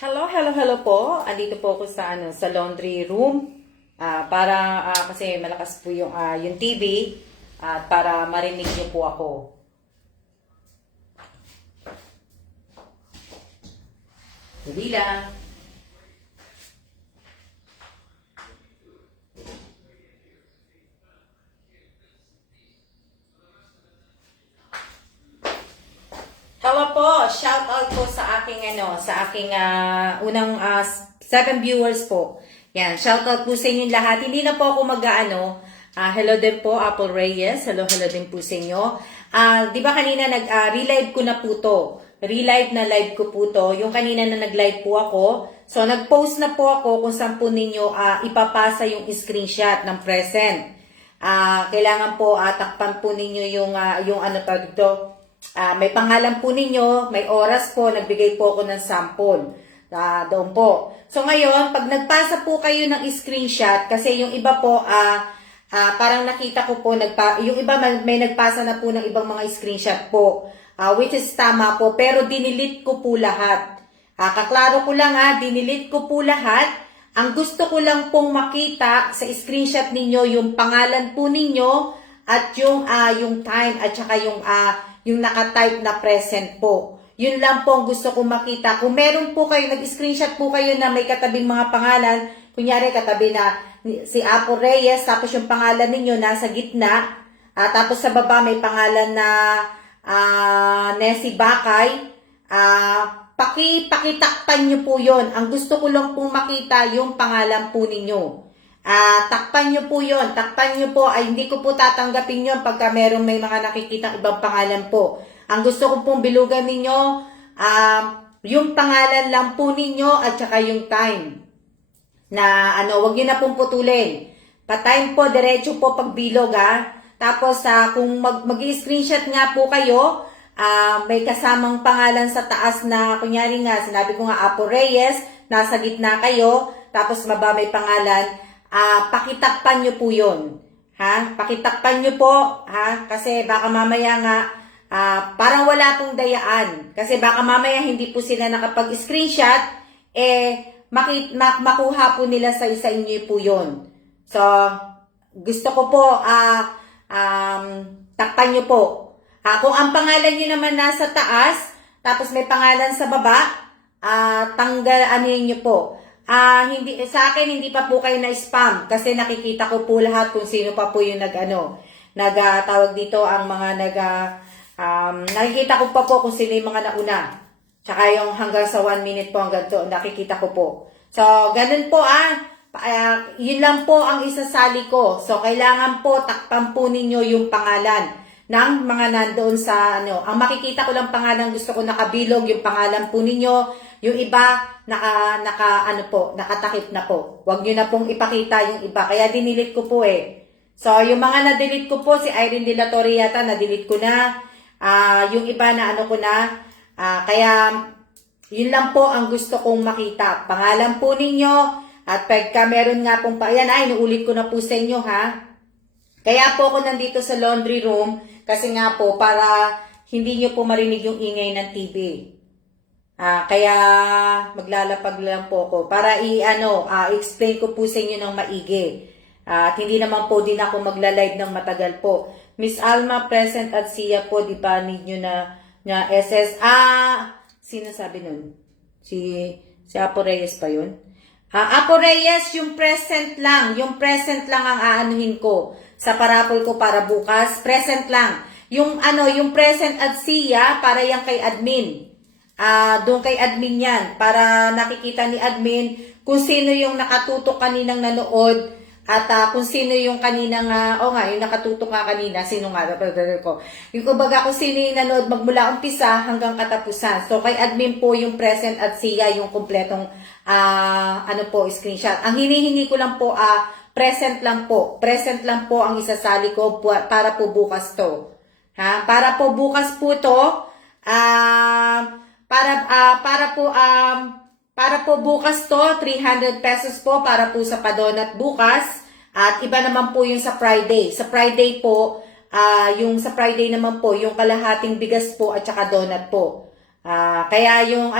Hello po. Andito po ako sa laundry room para kasi malakas po yung TV at para marinig niyo po ako. Dali lang. Hello po, shout out po sa aking unang 7 viewers po. Yan, shout out po sa inyo lahat. Hindi na po ako hello din po Apple Reyes. Hello din po sa inyo. 'Di ba kanina relive ko na po to. Relive na live ko po to. Yung kanina na nag-live po ako. So nag-post na po ako kung saan po ninyo ipapasa yung screenshot ng present. Kailangan po takpan po ninyo yung dito. May pangalan po ninyo, may oras po, nagbigay po ako ng sample. Doon po. So ngayon, pag nagpasa po kayo ng screenshot, kasi yung iba po, parang nakita ko po, yung iba may nagpasa na po ng ibang mga screenshot po. Which is tama po, pero dinilit ko po lahat. Kaklaro ko lang dinilit ko po lahat. Ang gusto ko lang pong makita sa screenshot ninyo, yung pangalan po ninyo, at yung time, at saka yung naka-type na present po. Yun lang po ang gusto kong makita. Kung meron po kayo, nag-screenshot po kayo na may katabing mga pangalan, kunyari katabi na si Apo Reyes, tapos yung pangalan ninyo nasa gitna, tapos sa baba may pangalan na Nessie Bakay, pakitakpan nyo po yun. Ang gusto ko lang pong makita yung pangalan po ninyo. Takpan nyo po yun. Takpan nyo po. Hindi ko po tatanggapin yun pagka meron may mga nakikita ibang pangalan po. Ang gusto ko pong bilugan ninyo, yung pangalan lang po ninyo at saka yung time. Wag nyo na pong putulin. Pa-time po, diretso po pagbilog Tapos kung mag-screenshot nga po kayo, may kasamang pangalan sa taas na, kunyari nga, sinabi ko nga Apo Reyes, nasa gitna kayo, tapos maba may pangalan, pakitakpan nyo po yun. Pakitakpan nyo po, kasi baka mamaya nga, parang wala pong dayaan. Kasi baka mamaya hindi po sila nakapag-screenshot, makuha po nila sa inyo po yun. So, gusto ko po, takpan nyo po. Kung ang pangalan nyo naman nasa taas, tapos may pangalan sa baba, nyo po. Sa akin hindi pa po kayo na spam kasi nakikita ko po lahat kung sino pa po yung tawag dito ang mga nakikita ko pa po kung sino yung mga nauna. Tsaka yung hanggang sa 1 minute po hanggang to, nakikita ko po. So, ganun po yun lang po ang isasali ko. So, kailangan po takpan po ninyo yung pangalan ng mga nandoon sa Ang makikita ko lang pangalan, gusto ko nakabilog yung pangalan po ninyo. Yung iba, nakatakip na po. Huwag nyo na pong ipakita yung iba. Kaya dinilit ko po So, yung mga na-delete ko po, si Irene De La Torre yata, na-delete ko na. Yung iba na ko na. Kaya, yun lang po ang gusto kong makita. Pangalan po ninyo. At pagka meron nga pong inuulit ko na po sa inyo Kaya po ako nandito sa laundry room. Kasi nga po, para hindi nyo po marinig yung ingay ng TV. Kaya maglalapag lang po ako para explain ko po sa inyo ng maigi. At hindi naman po din ako magla-live ng matagal po. Miss Alma present at siya po, di ba need nyo na SS? Sino sabi nun? Si Apo Reyes pa yun? Apo Reyes, yung present lang ang aanuhin ko sa parapol ko para bukas. Present lang. Yung present at siya para yung kay admin. Doon kay admin yan, para nakikita ni admin kung sino yung nakatutok kaninang nanood at kung sino yung kaninang, yung nakatutok nga kanina, sino nga, ko. Yung kumbaga kung sino yung nanood magmula umpisa hanggang katapusan. So kay admin po yung present at siya yung kumpletong, screenshot. Ang hinihingi ko lang po, present lang po. Present lang po ang isasali ko para po bukas to. Para po bukas po to, para po bukas to, 300 pesos po para po sa padonat bukas. At iba naman po yung sa Friday. Sa Friday po, yung sa Friday naman po, yung kalahating bigas po at saka donut po. Kaya yung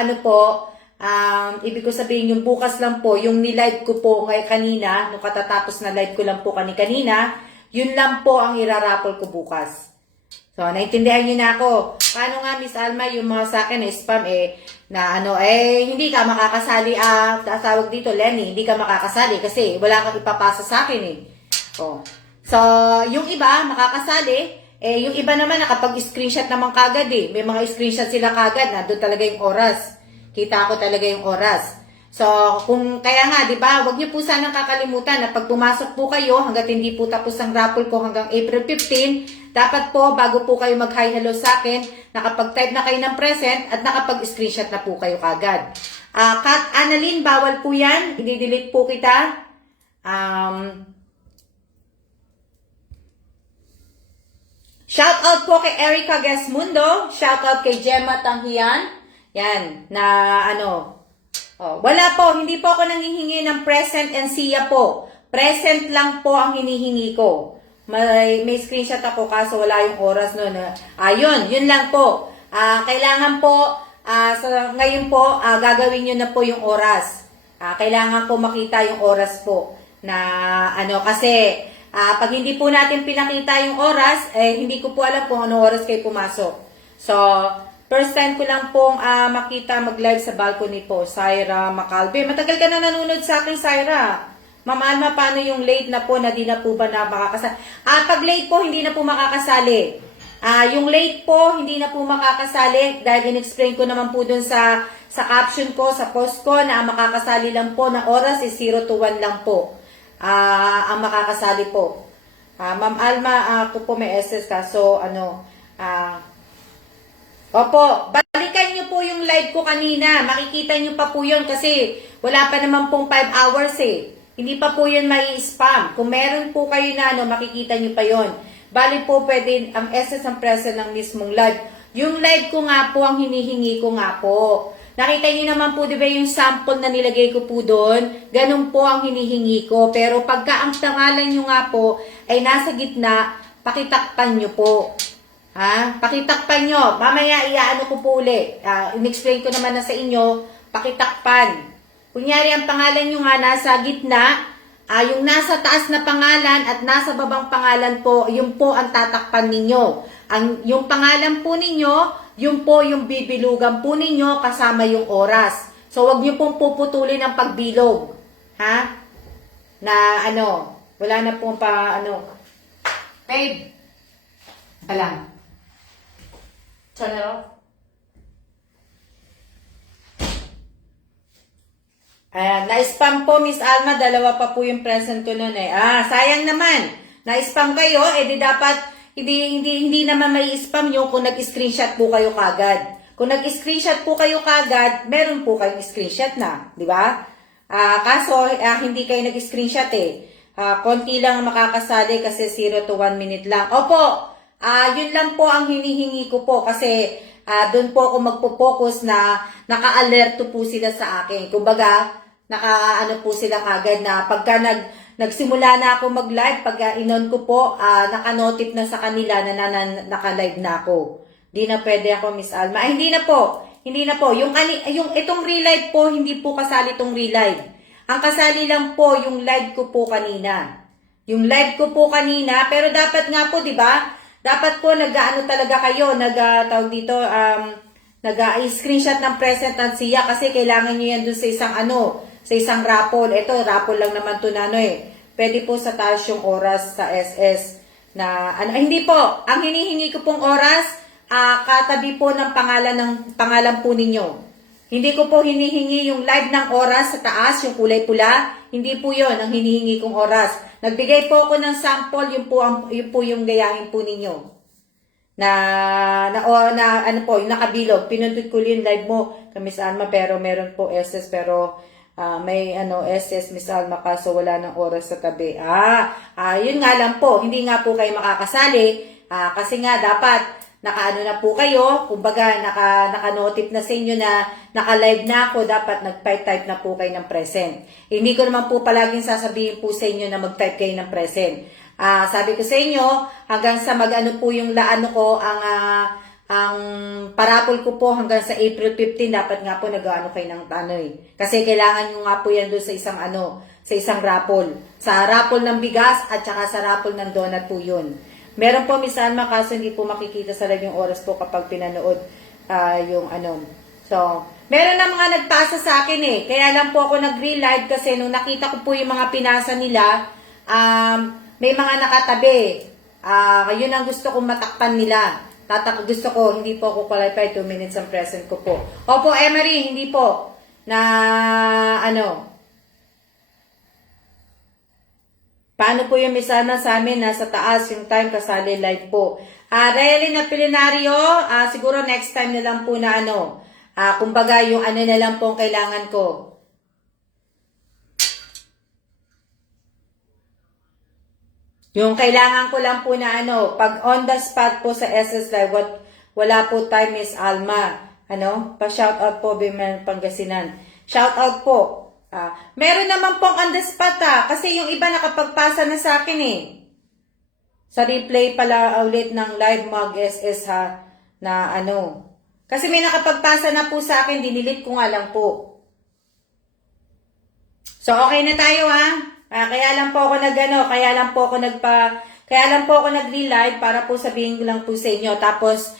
Ibig ko sabihin, yung bukas lang po, yung nilive ko po kanina, nung katatapos na live ko lang po kanina, yun lang po ang irarapol ko bukas. So, naintindihan niyo na ako. Paano nga, Miss Alma, yung mga sa akin, spam, hindi ka makakasali, tawag dito, Lenny, hindi ka makakasali kasi wala kang ipapasa sa akin, eh. Oh. So, yung iba, makakasali, yung iba naman, nakapag-screenshot naman kagad, eh. May mga screenshot sila kagad, na doon talaga yung oras. Kita ko talaga yung oras. So, kaya nga, di ba, wag niyo po sanang kakalimutan na pag pumasok po kayo, hanggat hindi po tapos ang raffle ko hanggang April 15, dapat po, bago po kayo mag-hi hello sa akin, nakapag-type na kayo ng present at nakapag-screenshot na po kayo kagad. Kat Annalyn, bawal po yan. I-delete po kita. Shout out po kay Erica Gesmundo. Shout out kay Gemma Tanghian. Yan, wala po, hindi po ako nanghihingi ng present and siya po. Present lang po ang hinihingi ko. May screenshot ako kaso wala yung oras noon. Yun lang po. Kailangan po, ngayon po, gagawin nyo na po yung oras. Kailangan po makita yung oras po. Kasi pag hindi po natin pinakita yung oras, hindi ko po alam kung anong oras kayo pumasok. So, first time ko lang pong makita mag-live sa balcony po, Syra Macalbe. Matagal ka na nanonood sa akin, Syra. Ma'am Alma, paano yung late na po na di na po ba na makakasali? Pag late po, hindi na po makakasali. Yung late po, hindi na po makakasali dahil in-explain ko naman po dun sa caption ko, sa post ko na ang makakasali lang po na oras is 0 to 1 lang po. Ang makakasali po. Ma'am Alma, ako po may SS ka. So, opo, balikan nyo po yung live ko kanina. Makikita nyo pa po yun kasi wala pa naman pong 5 hours eh. Hindi pa po yun may spam. Kung meron po kayo na makikita nyo pa yun. Bali po pwede ang SS ang present ng mismong live. Yung live ko nga po ang hinihingi ko nga po. Nakita nyo naman po, di ba, yung sample na nilagay ko po doon? Ganun po ang hinihingi ko. Pero pagka ang pangalan nyo nga po ay nasa gitna, pakitakpan nyo po. Pakitakpan nyo. Mamaya iaano ko po uli. In-explain ko naman na sa inyo, pakitakpan. Kunyari ang pangalan nyo nga nasa gitna, yung nasa taas na pangalan at nasa babang pangalan po, yun po ang tatakpan ninyo. Yung pangalan po ninyo, yun po yung bibilugan po ninyo kasama yung oras. So, wag nyo pong puputulin ang pagbilog. Wala na pong babe, alam. Channel off. Ayan, na-spam po, Miss Alma, dalawa pa po yung present ko nun eh. Sayang naman. Na-spam kayo, di dapat, hindi naman may spam nyo kung nag-screenshot po kayo kagad. Kung nag-screenshot po kayo kagad, meron po kayong screenshot na, di ba? Kaso, hindi kayo nag-screenshot eh. Konti lang makakasali kasi 0 to 1 minute lang. Opo, yun lang po ang hinihingi ko po kasi doon po ako magpo-focus na naka-alerto po sila sa akin. Kumbaga, po sila kagad na pagka nagsimula na ako mag-live, pagka inon ko po, naka-notif na sa kanila na naka-live na ako. Hindi na pwede ako, Miss Alma. Hindi na po. Yung itong re-live po, hindi po kasali itong re-live. Ang kasali lang po yung live ko po kanina. Yung live ko po kanina, pero dapat nga po, di ba? Dapat po talaga kayo, nag-screenshot ng present ng siya kasi kailangan nyo yan dun sa isang raffle. Ito, raffle lang naman to Pwede po sa taas yung oras sa SS na, hindi po, ang hinihingi ko pong oras, katabi po ng pangalan po ninyo. Hindi ko po hinihingi yung live ng oras sa taas, yung kulay pula. Hindi po yon ang hinihingi kong oras. Nagbigay po ako ng sample, yun po yung gayahin po ninyo. Yung nakabilog. Pinundot ko yung live mo kay Miss Alma, pero meron po SS, pero may SS Miss Alma kaso wala ng oras sa tabi. Yun nga lang po, hindi nga po kayo makakasali kasi nga dapat nakaano na po kayo, kumbaga naka-notif na sa inyo na naka-live na ako, dapat nag-type na po kayo ng present. Hindi ko naman po palaging sasabihin po sa inyo na mag-type kayo ng present. Sabi ko sa inyo, hanggang sa mag-ano po yung laano ko, ang ang parapol ko po hanggang sa April 15, dapat nga po nag-ano kayo ng ano eh. Kasi kailangan nyo nga po yan doon sa isang ano, sa isang raffle. Sa raffle ng bigas at saka sa raffle ng donut po yun. Meron po Miss Alma, kaso hindi po makikita sa live yung oras po kapag pinanood yung ano. So, meron na mga nagpasa sa akin eh. Kaya lang po ako nag-real live kasi nung nakita ko po yung mga pinasa nila, may mga nakatabi. Yun ang gusto kong matakpan nila. Gusto ko, hindi po ako qualified, 2 minutes ang present ko po. Opo, Emery, hindi po. Na, ano, paano po yung misana sa amin? Nasa taas yung time, kasali live po. Realin Apolinario, siguro next time na lang po na ano, kumbaga yung ano na lang po ang kailangan ko. Yung kailangan ko lang po na ano, pag on the spot po sa SS Live, wala po time Miss Alma. Ano? Pa-shoutout po, Biman Pangasinan. Shoutout po. Meron naman pong on the spot kasi yung iba nakapagpasa na sa akin eh. Sa replay pala ulit ng live mag SS na ano. Kasi may nakapagpasa na po sa akin, dinilit ko nga lang po. So okay na tayo kaya lang po ako kaya lang po ako nag-live para po sabihin ko lang po sa inyo. Tapos,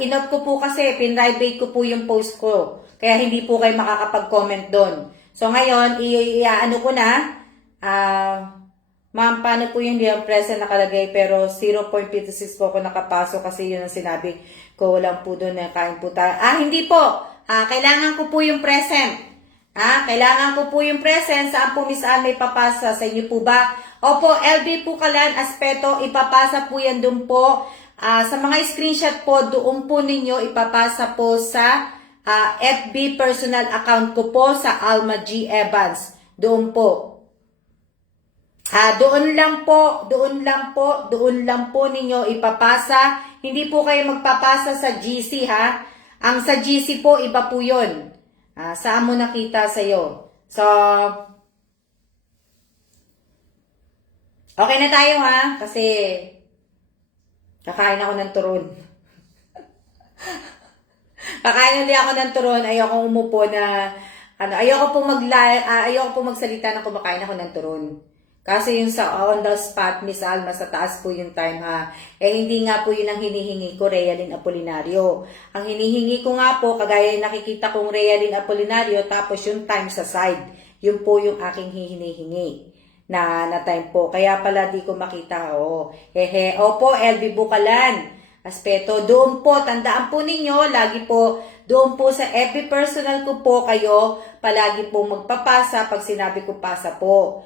inop ko po kasi, pin-private ko po yung post ko. Kaya hindi po kayo makakapag-comment doon. So, ngayon, ano ko na, ma'am, paano po yung present nakalagay? Pero 0.56 po ako nakapasok kasi yun ang sinabi ko lang po doon na kain po tayo. Hindi po. Kailangan ko po yung present. Kailangan ko po yung present. Saan po Miss Ann may papasa? Sa inyo po ba? Opo, LB po Kalan, Aspeto, ipapasa po yan doon po. Sa mga screenshot po, doon po ninyo ipapasa po sa FB personal account ko po sa Alma G. Evans. Doon po. Doon lang po ninyo ipapasa. Hindi po kayo magpapasa sa GC Ang sa GC po, iba po yun. Saan mo nakita sa'yo? So, okay na tayo kasi kakain ako ng turon. Kakain ulit ako ng turon, ayoko umupo na, ayoko po magsalita na kumakain ako ng turon. Kasi yung sa on the spot, Miss Alma, sa taas po yung time hindi nga po yun ang hinihingi ko, Realin Apolinario. Ang hinihingi ko nga po, kagaya yung nakikita kong Realin Apolinario, tapos yung time sa side. Yun po yung aking hinihingi na time po. Kaya pala di ko makita. Opo, LB Bukalan. Aspeto, doon po, tandaan po ninyo, lagi po, doon po sa FB personal ko po kayo, palagi po magpapasa pag sinabi ko pasa po.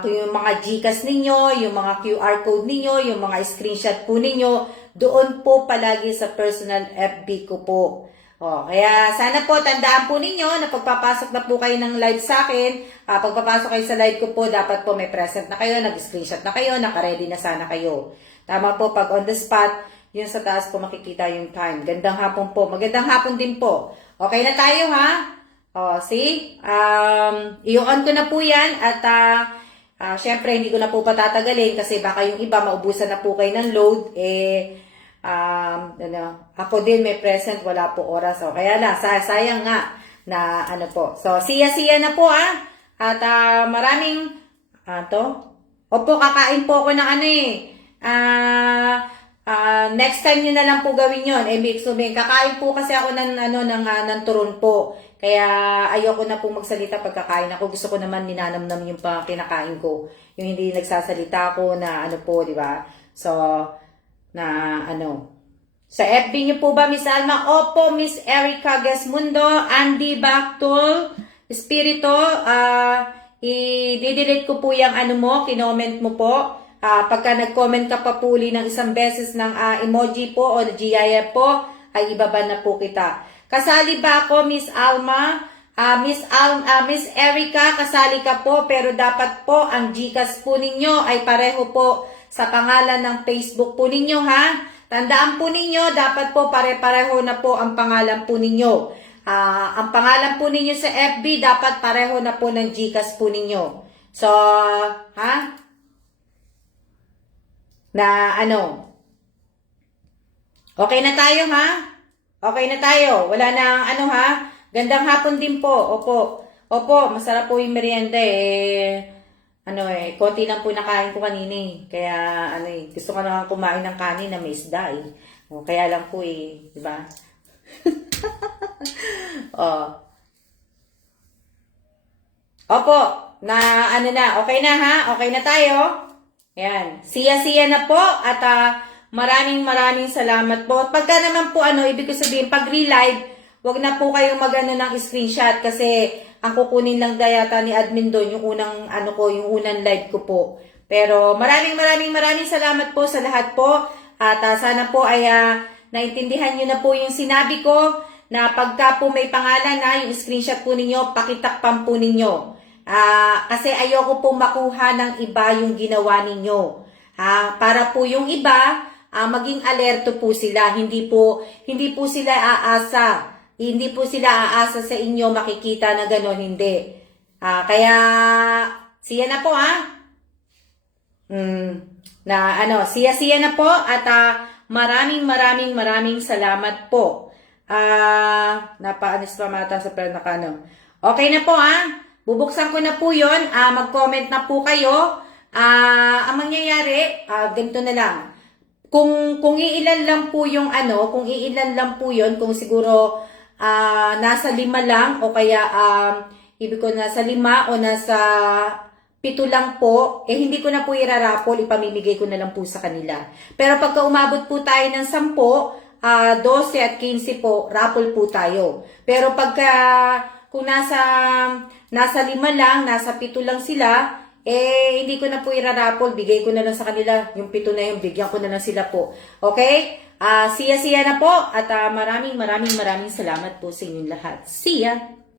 Kung yung mga GCash ninyo, yung mga QR code ninyo, yung mga screenshot po ninyo, doon po palagi sa personal FB ko po. Kaya sana po tandaan po ninyo na pagpapasok na po kayo ng live sa akin, pagpapasok kayo sa live ko po, dapat po may present na kayo, nag-screenshot na kayo, naka-ready na sana kayo. Tama po, pag on the spot, yun sa taas po makikita yung time. Gandang hapon po. Magandang hapon din po. Okay na tayo see? I-on ko na po yan at syempre hindi ko na po patatagalin kasi baka yung iba maubusan na po kayo ng load ako din may present, wala po oras. Kaya lang, sayang nga na po. So, siya na po at maraming Opo, kakain po ako ng next time nyo na lang po gawin yun. Kakain po kasi ako ng turon po. Kaya ayoko na po magsalita pagkakain ako. Gusto ko naman ninanamnam yung kinakain ko. Yung hindi nagsasalita ko na po, di ba? So, Sa FB nyo po ba, Miss Alma? Opo, Miss Erica Gesmundo, Andy Bactol, Espirito, i-delete ko po yung kinoment mo po. Pagka nag-comment ka pa po uli ng isang beses ng emoji po o GIF po, ay ibaba na po kita. Kasali ba ako, Miss Alma? Miss Erica, kasali ka po, pero dapat po ang GCash po ninyo ay pareho po sa pangalan ng Facebook po ninyo, Tandaan po ninyo, dapat po pare-pareho na po ang pangalan po ninyo. Ang pangalan po ninyo sa FB, dapat pareho na po ng GCash po ninyo. So, Okay na tayo, ha? Okay na tayo. Wala nang ano, ha? Gandang hapon din po. Opo. Opo, masarap po yung merienda eh. Konti lang po nakain ko kanina eh. Kaya, gusto ko na kumain ng kanin na may isda eh. O, kaya lang po eh. Diba? Oh. Opo, okay na ha? Okay na tayo? Ayan. Siya na po at maraming salamat po. Pagka naman po ibig ko sabihin, pag relive, wag na po kayong magano ng screenshot kasi ang kukunin lang yata ni admin doon yung unang yung unang live ko po. Pero maraming salamat po sa lahat po at sana po ay naintindihan niyo na po yung sinabi ko na pagka po may pangalan na yung screenshot po ninyo, pakitakpan po ninyo. Kasi ayoko po makuha ng iba yung ginawa ninyo. Para po yung iba maging alerto po sila, hindi po sila aasa. Hindi po sila aasa sa inyo makikita na gano'n, hindi. Kaya, siya na po siya na po at maraming salamat po. Napaanis pa mata sa nakano. Okay na po bubuksan ko na po yun. Mag-comment na po kayo. Ang mangyayari, ganito na lang. Kung iilan lang po yung kung iilan lang po yun, kung siguro nasa 5 lang o kaya ibig ko nasa 5 o nasa 7 lang po, hindi ko na po irarapol, ipamimigay ko na lang po sa kanila. Pero pagka umabot po tayo ng 10, 12 at 15 po, raffle po tayo. Pero pagka kung nasa 5 lang, nasa 7 lang sila, hindi ko na po irarapol, bigay ko na lang sa kanila. Yung 7 na yun, bigyan ko na lang sila po. Okay? Siya na po at maraming salamat po sa inyong lahat. See ya!